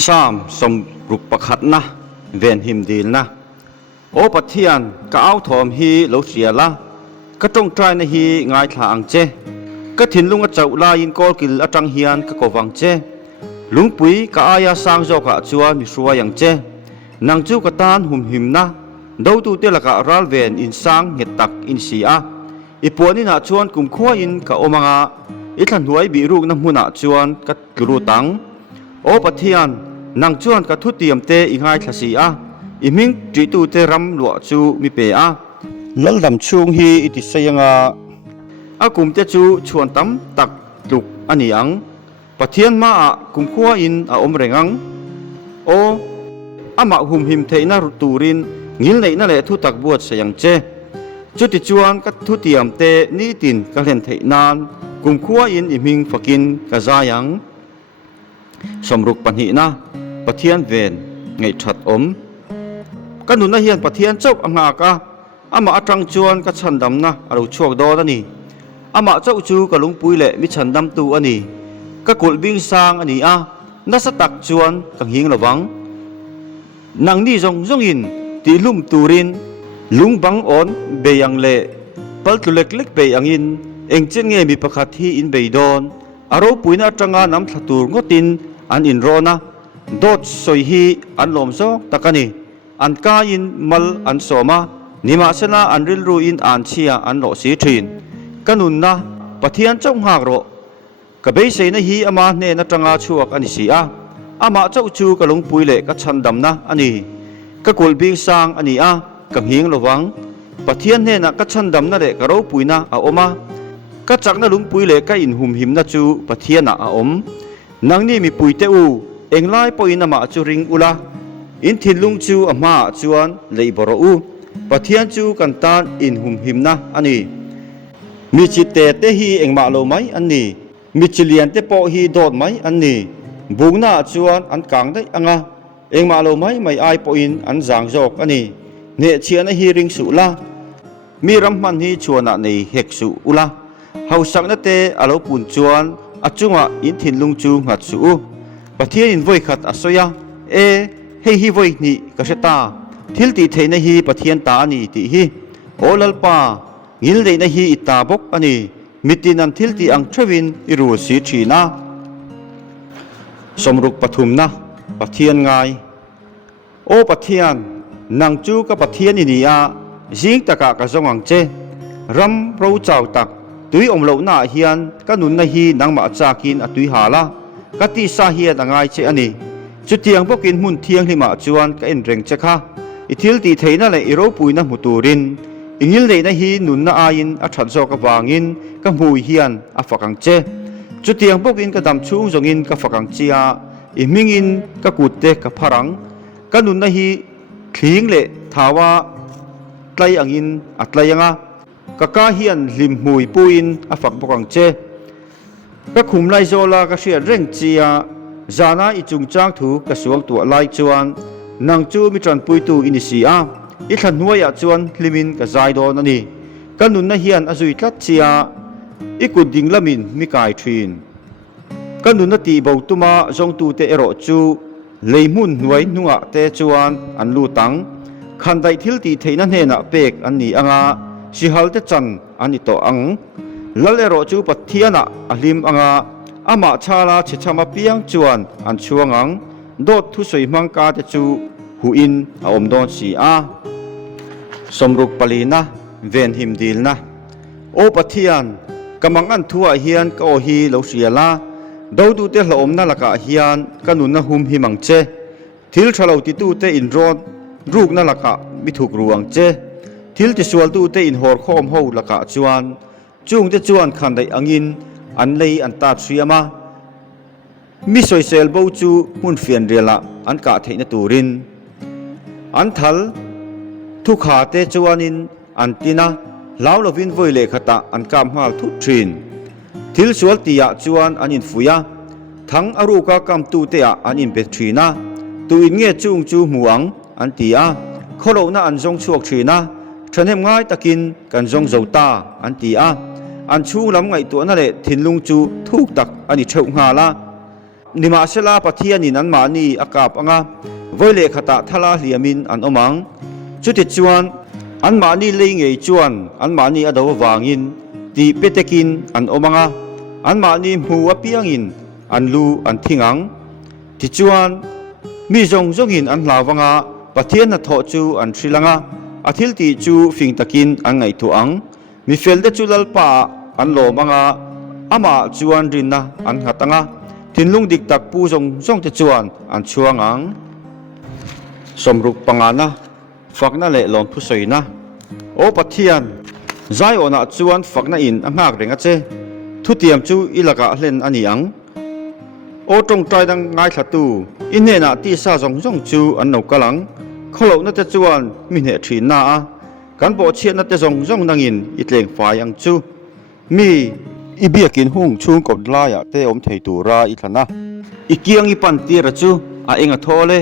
Sam som ruk pakhat na ven him dil na o pathian ka au thom hi lo sia la ka tong trai na hi ngai thla ang che ka thin lunga chau la in kol kil atang hian ka kowang che lungpui ka aya sang zo ka chuan mi suwa yang che nang chu ka tan hum him na do tu te la ka ral ven in sang nget tak in sia ipuani na chuan kum khwa in ka omanga i thlan huai bi ruk na hmuna chuan ka tlu tang o pathian nang chuan ka thu tiam te i ngai thlasi a i ming tri tu te ram lo chu mi pe a lal dam chung hi iti sayanga akum te chu chuan tam tak tluk ani ang pathian ma a kum khwa in a om rengang o ama hum him theina turin ngil nei na le thu tak buat sayang che chuti chuan ka thu tiam te ni tin ka hlen theinan kum khwa in i ming fakin ka zayang somruk panhi na pathian ven ngai that om kanun na hian pathian chok anga ka ama atang chuan ka chandam na aro chuak do ani ama chau chu ka lungpui le mi chandam tu ani ka kulbing sang ani a nasa tak chuan ka hing lawang nang ni jong jong in ti lum turin lungbang on beyang le paltulek lek be angin engchen nge mi pakhat hi in beidon aro puina atanga nam thlatur ngotin an in rona dot soi hi an lom so takani an ka in mal an soma nima sana an ril ru in an chia an lo si thin kanun na pathian chong hak ro ka be sei na hi ama ne na tanga chuak ani si a ama chau chu ka lung pui le ka chandam na ani ka kul bing sang ani a ka hing lowang pathian ne na ka chandam na le ka ro pui na a oma ka chak na lung pui le ka in hum him na chu pathian a om nang ni mi pui te u englai po in ama chu ring ula in thin lung chu ama chuan lei boro u pathian chu kan tan in hum him na ani mi chi te hi engma lo mai ani mi chilian te po hi dot mai ani bungna chuan an kang dai anga engma lo mai mai ai po in an jang jok ani ne chiana hi ring su la mi ram man hi chuana nei hek su ula hausak na te alo pun chuan achunga in thin lung chu ngat su pathian in voi khat asoya e hei hi voi ni ka seta thil ti theina hi pathian ta ani ti hi olalpa ngil dei na hi ita bok ani mitin an thil ti ang thawin iru si thina somruk pathum na pathian ngai o pathian nang chu ka pathian ni a jing taka ka zongang che ram ro chaw tak tui om lo na hian kanun na hi nangma chakin atui hala ka ti sa hian angai che ani chutiang bokin mun thiang hlima chuan ka en reng che kha ithil ti theina le iro puina muturin ingil nei na hi nun na ain a that zo ka wangin ka mui hian a fakang che chutiang bokin ka dam chung zongin ka fakang chia i mingin ka kutte ka pharang kanun na hi thling le thawa tlai angin atlayanga ka hian lim mui puin a fak bokang che ka khum lai zola ka hria reng chia zana i chung chang thu ka suang tu lai chuan nang chu mi tran pui tu inisia i thlan huaya chuan limin ka zai don ani kanun na hian azui tlat chia i kuding lamin mi kai thin kanun na ti bo tuma zong tu te ero chu leimun nuai nunga te chuan an lu tang khandai thil ti theina hena pek an ni anga si halte chan ani to ang lalero chu pathiana ahlim anga ama chala chichama piang chuan an chuangang dot thu soi mang ka te chu hu in a om don si a somruk palina ven him dil na o pathian kamang an thua hian ka o hi lo siala do du te hlom na laka hian kanun na hum hi mang che thil thalo ti tu te in ron ruk na laka mi thuk ruang che thil ti sual tu te in hor khom ho laka chuan chung te chuan khan dai angin an lei an ta thriama mi soi sel bo chu mun fian rela an ka theina turin an thal thu kha te chuanin an tina law lovin voi le khata an kam hal thu thin thil sual tia chuan an in fuya thang aru ka kam tu te a an in be thina tu in nge chung chu muang an tia kholo na an jong chuak thina thanem ngai takin kan jong zota an tia an chu lam ngai to na le thinlung chu thuk tak ani theu nga la นิมาเสลาปะเทียนินันมานีอากาบงาไว้เลขตะทลาเลียมินอันอมังจุดจวนอันมานีเลงเอจวนอันมานีอดาววางินตีเปตกินอันอมังอันมานีหัวเปียงินอันลูอันทิงังทิจวนมีจงอินอันลาวงาปะเทียนทอจูอันทริลังอาทิลตีจูฟิงตะกินอันไงตุอังมีเฟลเดจูลลปาอันโลมังอามาจวนรินนะอันหัตังทินลุงดิกตักปูจงเตจวนอันชัวงังสมรุปปังานะฝักนั่นแหละลองผู้สวยนะโอปะเทียนใจโอนะจวนฝักนั่นอินอังหากเรงเจทุเตียมจูอิลากะเล่นอันยังโอตรงใจดังง่ายขัดตูอินเนน่ะที่ซาจงจูอันนกกะลังเขาเหล่านั่นจะจวนมีเหตุถีน่าการบ่เชียนนั่นจะจงดังอินอิเลงฝ่ายยังจูมีอีเบียกินหุ่งชูงกบลายเตอมเทตูราอีทนะอีเกียงอีปันตีระจูเองทอเล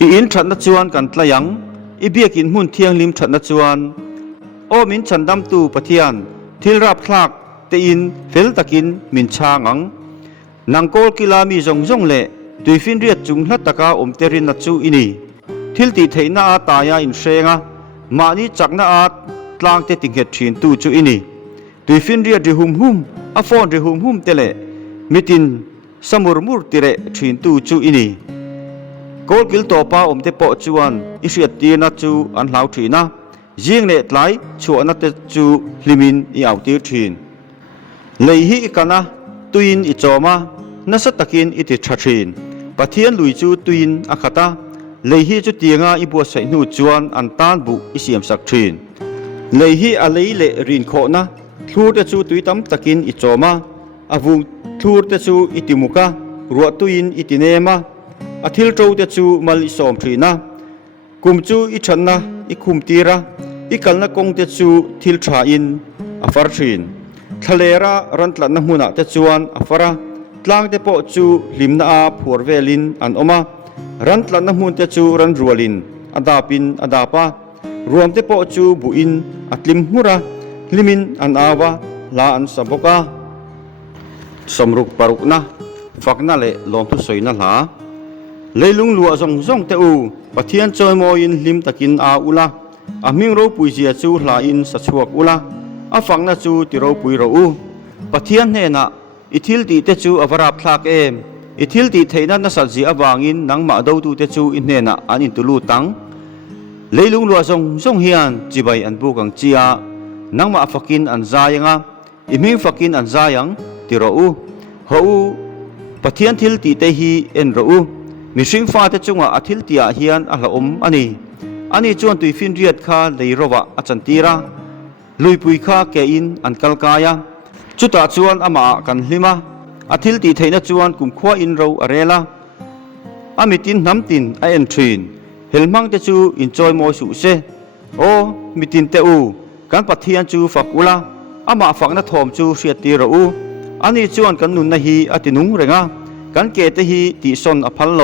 อีอินฉันนัดจวนกันตะยังอีเบียกินหุ่นเทียงลิมฉันนัดจวนโอมินฉันดำตูปะเทียนทิลรับคลากเตอินเฟลตะกินมินชางังนางโกลกิลามีจงเละตุยฟินเรียดจุงลัดตะกาอมเตรินนัดจูอินีทิลตีเทน่าตายาอินเชงมานีจักน่าอาตลางเตติงเฮตชินตูจูอินีตุยฟินเรียดริหุมอฟอนริหุมเตเลมิตินสมุรมุรติเรชินตูจูอินีโกลกิลโตปาอมเตปอจวนอิเชียตีนัดจูอันลาวทีนะยิงเนตไลชัวนัดเตจูลิมินอีเอาตีชินเลยฮิกันนะตุยนอิจอมานัสตะกินอิติชัชินปะเทียนลุยจูตุยนอาคาตาเลยฮิจุตีงาอิบัวใส่นูจวนอันตานบุอิเสียมสักชินเลยฮิอะไรเลรินโคนะทูเตจูตุยตัมตะกินอิจอมาอาวุงทูเตจูอิติมุกะรัวตุยนอิติเนมาอาทิลโจเตจูมัลอิสอมทรีนะกุมจูอิชันนะอิคุมตีระอิกัลนะกงเตจูทิลชาอินอาฟาร์ชินทะเลระรันตลันนะมุนะเตจวนอาฟาระตลางเตปอจูลิมนาอาผัวเวลินอันอมารันตลันนะมุนเตจูรันรัวลินอดาปินอดาปารวมเตปอจูบุอินอัตลิมมุระลิมินอันอาวาลาอันสบกาสมรุกปารุกนะฝักนั่นแหละลองทุสวยนั่นหาเลยลุงลัวจงเตอูปะเทียนจอยมอยินลิมตะกินอาอุลาอามิงโรปุยเจียจูลาอินสัชวกอุลาอาฝังนะจูติโรปุยโรอูปะเทียนเนนะอิทิลตีเตจูอวราพลากอิทิลตีเทนันนัสัจจีอวางินนังมาดูตูเตจูอินเนนะอันอินตุลูตังเลยลุงลัวจงเฮียนจีใบอันบุกังจีอานังมาฝักินอันซายังอิมิงฝักินอันซายังติโรอูฮูปะเทียนทิลตีเตฮีเอ็นโรอูมิชิงฟ้าเตจุงอาทิลตีอาเฮียนอัลอมอันนี้จวนตุยฟินเรียดข้าเลยรวะอาจันตีระลุยปุยข้าเกอินอันกัลกายาจุดตาจวนอามากันลิมาอาทิลตีเทนจวนกุมขวาอินเราอเรลาอามิตินน้ำตินไอเอ็นทรีนเฮลมังเตจูอินจอยโมสุเซโอมิตินเตอูกันปัทเทียนจูฝักอุลาอามาฝักนัทอมจูเสียตีระอูอันนี้จวนกันนุนนาฮีอตินุงเรงากันเกตฮีติซอนอพัลโล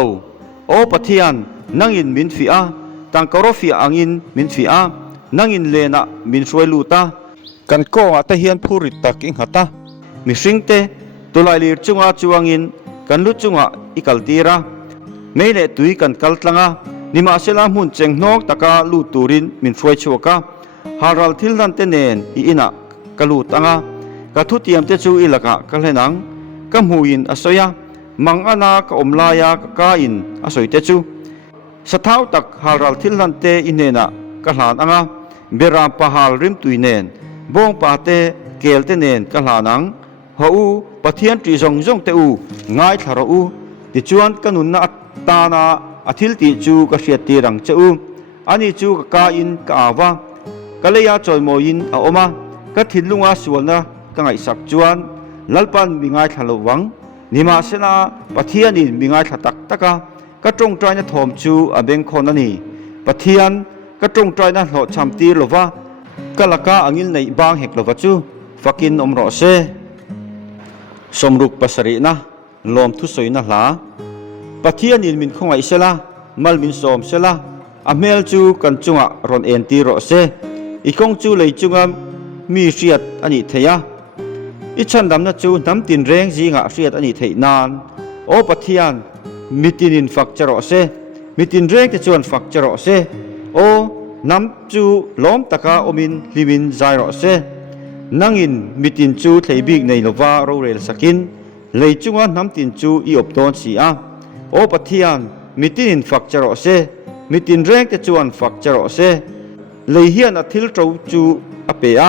โอปัทเทียนนั่งอินมินฟิอาตังกรฟิอังอินมินฟิอานั่งอินเลนะมินช่วยลูตากันก็อาตเฮียนผู้ริตักอิงหัตามิสิงเตตุลายลีจุงอาจวงอินกันลุจุงอาอิกัลตีระไม่เลตุยกันกัลตังอานิมาเซลามุนเจงนอกตะกาลูตูรินมินช่วยชัวกาฮารัลทิลนันเตเนนอินะกลูตังากะทุติยมเตจูอิลกะกะเลนังกัมหูอินอสยามังอานากะอมลายากะกาอินอสอยเตจูสะท้าวตักฮารัลทิลนันเตอินเนนะกะหลานอังาเบรามปะฮาลริมตุยเนนบงปาเตเกลเตเนนกะหลานังฮูปะเทียนตรีจงเตอูง่ายทารูติจวนกะนุนนะตานาอาทิลติจูกะเสียตีรังเจอูอันนี้จูกะกาอินกะอาวากะเลยาจอยโมอินอาอมากะทินลุงอาสวนนะกะไงสักจวนลัลปันมีง่ายทาลวังนิมาเสนาปะเทียนินมีง่ายทาตักตะกากะจงใจนะทอมจูอเบงคอนันีปะเทียนกะจงใจนะหลอชามตีลวากะละกาอังิลในบางเฮกลวจูฟักินอมรอเซสมรุกปัสรินะลมทุสอยนะลาปะเทียนินมินคงไอเสลามัลมินสอมเสลาอเมลจูกันจุงะรอนเอ็นตีรอเซอีกงจูเลยจุงะมีเสียดอันนี้เทียอิฉันดำนะจูน้ำตินแรงจีงะเสียดอันนี้เทียนาน โอปะเทียนมิตินินฝักจรอเซมิตินเร่งจะจวนฝักจรอเซโอน้ำจูล้อมตะกาอมินลิมินใจรอเซนังอินมิตินจูไทบิกในลวาโรเรลสกินเลยจุงน้ำตินจูอีอบตอนสีอาโอปะเทียนมิตินินฝักจรอเซมิตินเร่งจะจวนฝักจรอเซเลยเฮียนอธิลตรูจูอเปีย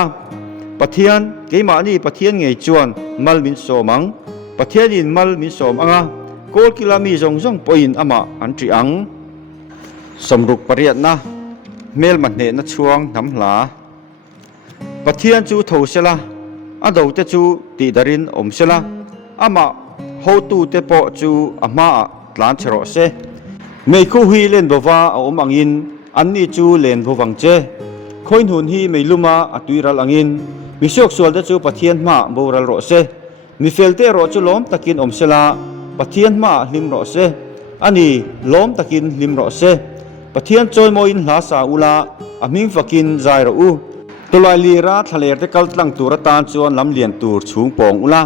ปะเทียนเกมานี่ปะเทียนไงจวนมัลมินโซมังปะเทียนอินมัลมินโซมังโกลกิลามีจงจงปอินอามาอันตรีอังสมรุกปริยัตนะเมลมันเนนช่วงน้ำหลาปะเทียนจูโถเสละอันดูเตจูตีดารินอมเสละอามาโฮตูเตปอจูอามาหลานเชโรเซไม่คู่ฮีเล่นบัวอมอังอินอันนี้จูเล่นบัววังเจคอยหุ่นฮีไม่ลุมาอตุยรัลอังอินมิชกส่วนเตจูปะเทียนมาบัวรัลโรเซมิเฟลเตโรจูล้อมตะกินอมเสละปะเทียนมาลิมโรเซอันนี้ล้อมตะกินลิมโรเซปะเทียนจอยมอินลาซาอุลาอามิงฟักินใจเราตัวลายลีราทะเลเตกัลตังตัวตานจวนลำเลียนตูชุงปองอุลา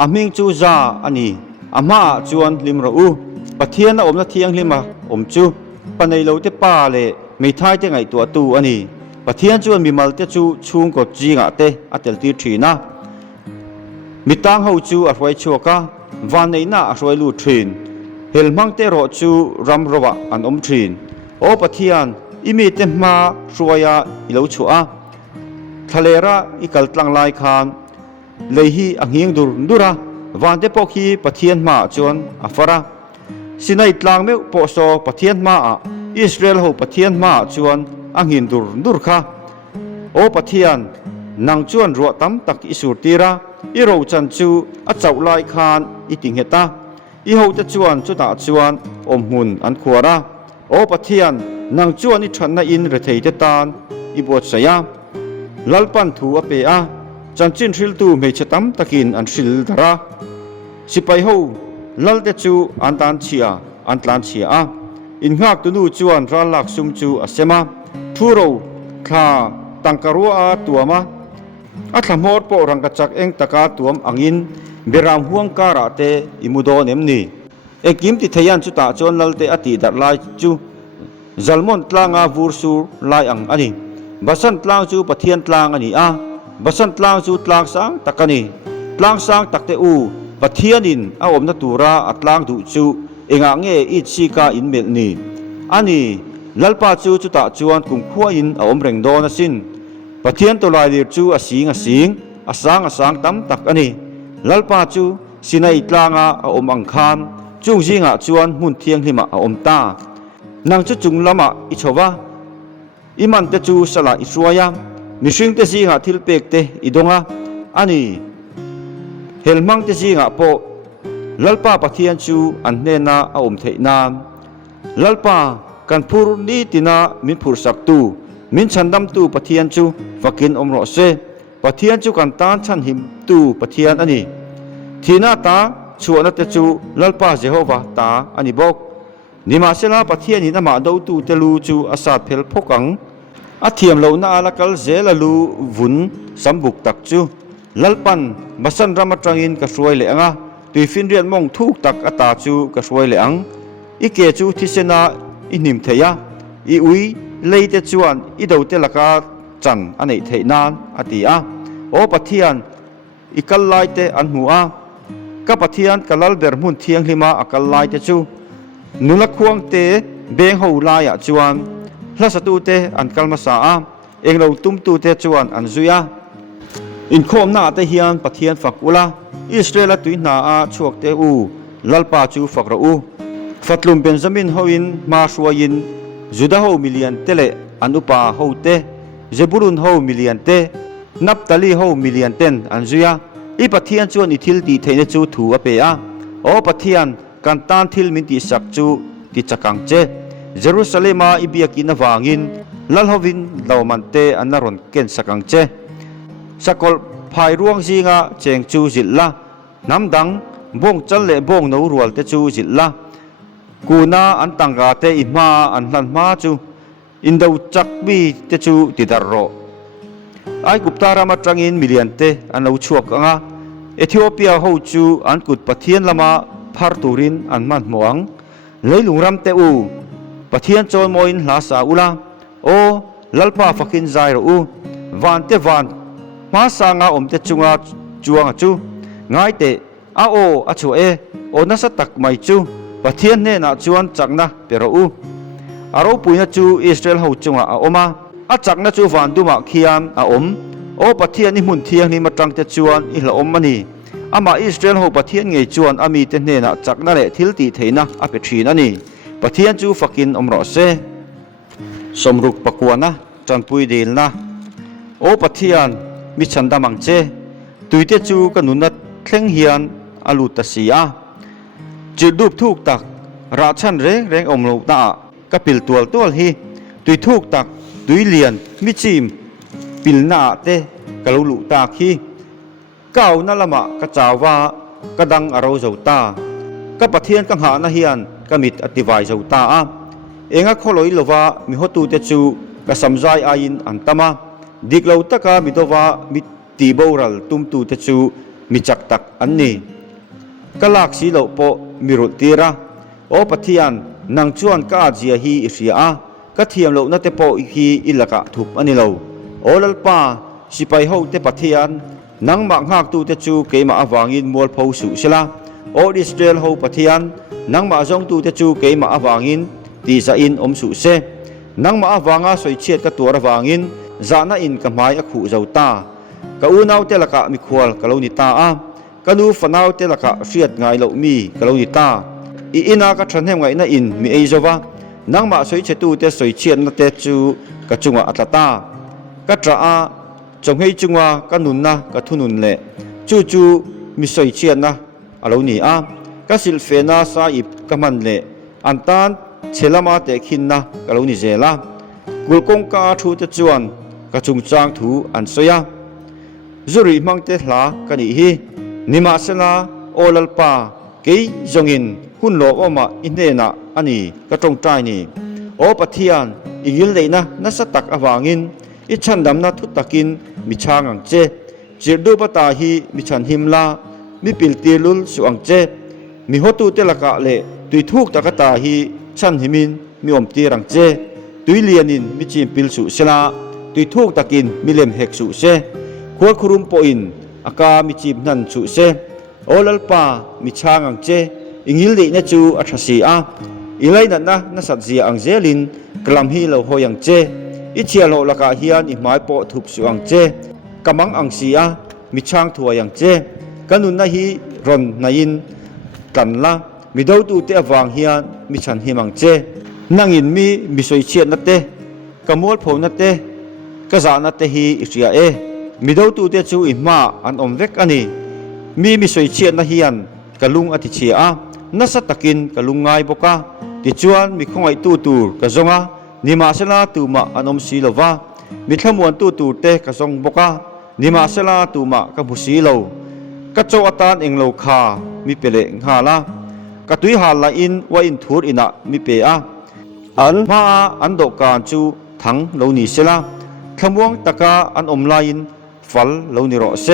อามิงจูซาอันนี้อามาจวนลิมเราปะเทียนอมนาเทียงลิมาอมจูปะในโลเตป้าเลไม่ท้ายเตไงตัวตูอันนี้ปะเทียนจวนมีมัลเตจูชุงกดจีงะเตอัตเตลตีทรีนะมิตังเฮาจูอรวยชัวกะวันในหน้าอรวยลูทรีนเฮลมังเตโรจูรัมรวะอันอมทรีนโอปะเทียนอิมิเตมาสวยาอิโลชัวทะเลระอิกัลตังลายคานเลยฮีอังเฮียงดูระวันเตปอกีปะเทียนมาจวนอัฟระสินัยตลางเมวปอโซปะเทียนมาอิสราเอลหูปะเทียนมาจวนอังหินดูระค่ะโอปะเทียนนางจวนรัวตั้มตักอิสุรตีระอิโรจันจูอัจเจ้าลายคานอิติงเฮตาอิหูจะจวนจุดาจวนอมหุนอันขวาระโอปะเทียนนางจวนอิชันนาอินเรเทยเตตานอิบวชสยามลัลปันทูอเปียจันจินชิลตูเมชตัมตะกินอันชิลดาระสิไปหูลัลเตจูอันตันเชียอันตันเชียอินหักตุนูจวนรัลลักซุมจูอัสเซมาทูโรคาตังการัวตัวมาอัตลมอดปอรังกัจักเองตะกาตัวอังอินเบรามห่วงการะเตอิมุโดเนมนีเอกิมติทยันจุตาจวนลัลเตอติดัดลายจูจัลมอนตลางาวูร์ซูลายอังอันนี้บัสันตลางจูปะเทียนตลางอันนี้บัสันตลางจูตลางสังตักอันนี้ตลางสังตักเตอูปะเทียนินอมนัตุระอัตลางดูจูเองอังเออิชิกาอินเมลนีอันนี้ลัลปาจูจุตาจวนกุมขวาอินอมเร่งโดนสินปะเทียนตัวลายเดือจูอาสิงอาสังตั้มตักอันนี้ลัลปาจูสินัยตลางอมอังคารจุงจิงจวนมุนเทียงหิมะอมตานางจุงลามะอิชวะอิมันเตจูสละอิสวายามิชิงเตจิงทิลเปกเตอิดงะอันนี้เฮลมังเตจิงโปลัลปาปะเทียนจูอันเนนาอมเทนามลัลปากันพูรนีตินามินพูรสักตูมินชันดัมตูปะเทียนจูฟักินอมโรเซปะเทียนจูกันตานชันหิมตูปะเทียนอันนี้ทีนาตาชวนเตจูลัลปาเจโฮวาตาอันนี้บอกนิมาเซลาปะเทียนินามาดูตูเตลูจูอาซาเพลพกังอาเทียมเหล่านาอาลกัลเจลลูวุนสัมบุกตักจูลัลปันบัสันรามาตรังอินกระสวยเหลงตุยฟินเรียนมงทุกตักอาตาจูกระสวยเหลงอีเกจูทิเซนาอินิมเทียอีอุยเลยเตจวนอีดูเตลกาจันอันนี้เทนานอติโอปะเทียนอีกัลไลเตอันหัวกับปะเทียนกัลลเบอร์มุนเทียงหิมาอักัลไลเตจูนุลักควงเตเบงหูลายจวนลัสตูเตอันกัลมาสาเองเราตุ้มตูเตจวนอันซุยอินโคมนาเตเฮียนปะเทียนฝักอุลาอิสราเอลตุยนาชวกเตอูลัลปาจูฝักระอูฟัดลุมเบนจามินเฮวินมาชวยินจุดาโฮมิเลียนเตเลอันอุปาโฮเตเจบุรุนโฮมิเลียนเตนับตาลีโฮมิเลียนเตนอันซุยอีปะเทียนจวนอิทิลตีเทนจูถูอเปียโอปะเทียนกันตานทิลมินติสักจูติจักังเจเยรูซาเล็มอิบียกินวางินลัลฮวินลาวมันเตอันนารอนเกนสักังเจสกอลภายร่วงจีงะเจงจูจิลละน้ำดังบงจัลเลบงนูรัวเตจูจิลละกูนาอันตังกาเตอิมาอันลันมาจูอินดาวจักบีเตจูติดารโรไอกุปตารามาตรังอินมิเลียนเตอันเอาชวกงะเอธิโอเปียฮูจูอันกุดปะเทียนละมา พาร์ตูรินอันมันหมวงเลยลุงรำเตอูปะเทียนโจนโมอินลาสาอุลาโอลัลปาฟักินใจรูวันเตวันมาสางาอมเตจุงาจวงจูง่ายเตอาโออาชัวเอโอนัสตักไม่จูปะเทียนเนน่าจวนจักนะเปรอูอารมปุยนะจูอิสราเอลหูจงอาอมาอาจักนะจูวันดูมาเขียมอาอมโอปะเทียนนี่มุนเทียงนี่มาจังเตจวนอิละอมมันนี่อามาอิสราเอลหูปะเทียนไงจวนอามีเตเนน่าจักนะเลทิลตีเทนะอาเปทรีนั่นนี่ปะเทียนจูฟักินอมรอเซสมรุกปะกวนนะจันปุยเดลนะโอปะเทียนมิชันดามังเจตุยเตจูกันนุนัดเคร่งเฮียนอาลูตเสียจุดดูบทุกตักราชันเร่งอมโลตากะปิลตัวฮีตุยทุกตักตุยเลียนมิจิมปิลนาเตกะลุลุตาคีเก่านั่นละมะกะจาวากะดังอาราวเจ้าตากะปะเทียนกังหานะเฮียนกะมิดอติวายเจ้าตาเองะขอลอยลวามิฮตุเตจูกะสัมใจอายินอันตมาดิกลาวตะกะมิตวามิตีโบรัลตุมตูเตจูมิจักตักอันนี้กะลักสีโลโปมิรุตีระโอปะเทียนนางจวนกาเจียฮีอิเสียกะเทียมโลนะเตโปฮีอิละกะทุบอันนี้โลโอลัลปาสิไปเฮาเตปะเทียนนางมักฮักตูเตจูเกมาอวางินมัวลพอสุสละโออิสราเอลเฮาปะเทียนนางมาจงตูเตจูเกมาอวางินตีซาอินอมสุเซนางมาอวางาสวยเชียดกะตัวระวางินจานะอินกะไม้อะขุเจ้าตากะอูนาวเตละกะมิควลกะโลนิตากะนูฟนาวเตละกะเสียดไงโลมีกะโลนิตาอีอินากะทันเฮมไงนะอินมีเอจวะนางมาสวยเชตูเตสวยเชียนนะเตจูกะจุงอะอัตตากะตระอาจงให้จุงวากะนุนนะกะทุนุนเลจูมิสวยเชียนนะอะโลนีกะซิลเฟนาซาอิบกะมันเลอันตานเชลามาเตคินนะกะโลนิเจลากุลกงกาทูเตจวนกะจุงจางทูอันสยาจุริมังเตหลากะนิฮีนิมาสลาโอลัลปาเกยจงอินหุ่นโลอมาอินเนนะอันนี้กะตรงใจนี่โอปะเทียนอีกิลเลยนะนัสตักอวางินอิชันดำนะทุตักินมิชางังเจจิรดูปตาฮีมิชันหิมลามิปิลตีลุลสุอังเจมิฮตุเตละกะเลตุยทุกตะกะตาฮีชันหิมินมิอมตีรังเจตุยเลียนินมิจิมปิลสุเสลาตุยทุกตะกินมิเลมเฮกสุเซควรครุมปอินอากามิจิมนันสุเซโอลัลปามิชางังเจอิงิลดิเนจูอัทสีอิไลนันนะนัสัตเซียอังเจลินกลัมฮีโลโฮยังเจอิเชียโลละกาฮิยันอิหมายโปทุบสุอังเจกำมังอังสีมิช่างทัวยังเจกันุนนะฮีรอนนายินกันละมิดาวตูเตอวางฮิยันมิชันฮิมังเจนังอินมิสวยเชียนนัตเตกะมวลโพนัตเตกะจานัตเตฮีอิเชียมิดาวตูเตจูอิมาอันอมเวกอันนี้มิสวยเชียนนะฮิยันกะลุงอติเชียนัสตักินกะลุงไงบกะติจวนมิคงไอตูกะจงนิมาสลาตูมาอันอมสีโลวามิขมวนตูเตกะจงบกะนิมาสลาตูมากะมุสีโลกะโจอตานเองโลคามิเปเลงฮาลากะตุยฮาลาอินวะอินทูรอินะมิเปอันมาอันโดกานจูทังโลนิเซลาขมวงตะกาอันอมลายินฟัลโลนิโรเซ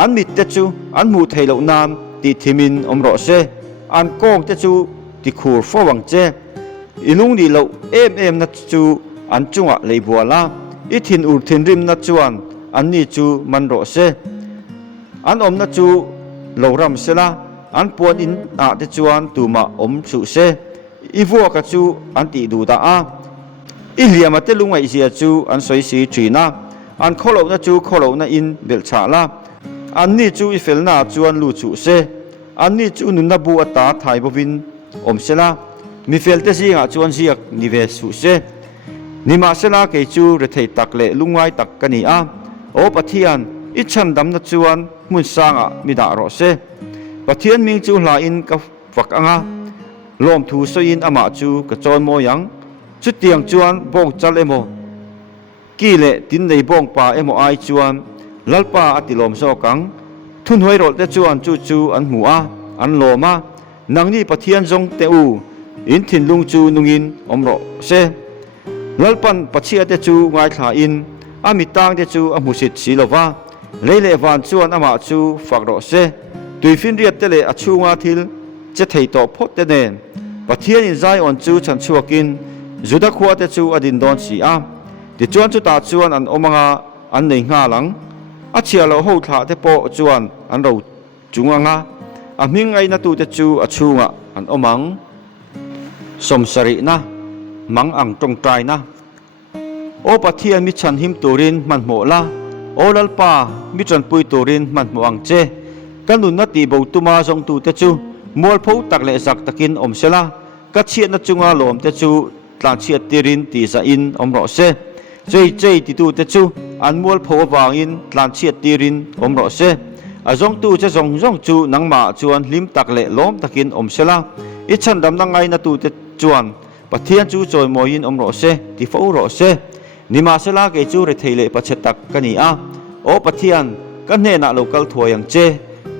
อันมิเตจูอันมูเทโลนามติทิมินอมโรเซอันกองเตจูติคูร์ฟวังเจอิลุงดีโลเอ็มนัดจูอันจุงะเลยบัวลาอิทินอุทินริมนัดจวนอันนี้จูมันโรเซอันอมนัดจูโลรัมเซลาอันปวนอินอาเตจวนตูมาอมสุเซอีวัวกจูอันติดูตาอิเลียมาเตลุงไอเสียจูอันสวยสีจีนาอันโคโลนัดจูโคโลนัดอินเบลชาลาอันนี้จูอิเฟลนาจวนลูสุเซอันนี้จูนุนบัวตาไทยบวินอมเสลามิเฟลเตซีงาจวนเสียกนิเวสุเซนิมาเสลาเกจูเรทัยตักเลลุงไงตักกันนี่โอปะเทียนอิชันดำนัดจวนมุนสางมิดาโรเซปะเทียนมิงจูลาอินกับฝักลมทูสอินอามาจูกะจอนโมยังจุดเตียงจวนบงจัลเอโมกีเลตินในบงป่าเอโมไอจวนลัลปาอติลมโซกังทุนหวยรถเตจวนจูอันหัวอันโลมานังนี่ปะเทียนจงเตอูอินทินลุงจูนุงินอมโรเซลัลปันปะเชียเตจูไงขาอินอามิตังเตจูอมุสิตสีโลวาเลวานจวนอามาจูฝักโรเซตุยฟินเรียเตเลอชูงาทิล จะไถต่อพดเตเนนปะเทียนอินไซออนจูฉันชัวกินจุดขัวเตจูอดินดอนสีอาดิจวนจุตาจวนอันอมงาอันในงาหลังอาเชียเราหูถาเตโปจวนอันเราจุงงาอามิงไงนาตูเตจูอาชูงะอันอมังสมสรินะมังอังตรงใจนะโอปะเทียนมิฉันหิมตูรินมันโมละโอลัลปามิจันปุยตูรินมันโมอังเจกันนุนนาตีบูตุมาจงตูเตจูมัวพูตักเลสักตะกินอมเสลากัดเชียนจุงอาลมเตจูตานเชียตีรินตีสะอินอมรอเซเจติตูเตจูอันมัวพูวางอินตานเชียตีรินอมรอเซอาจงตูจะจงจูนังมาจวนลิมตักเลลมตะกินอมเสลาอิฉันดำนังไงนาตูเตจวนปะเทียนจูจอยมอยินอมรอเซติฟูรอเซนิมาเสลาเกจูเรเทเลปะเชตักกันนีอาโอปะเทียนกันเนนาโลกัลทัวยังเจ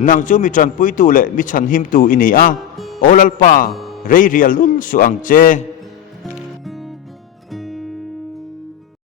นางจูมิจันปุยตูเลมิฉันหิมตูอินีอาโอลัลปาเรียลุลสุอังเจ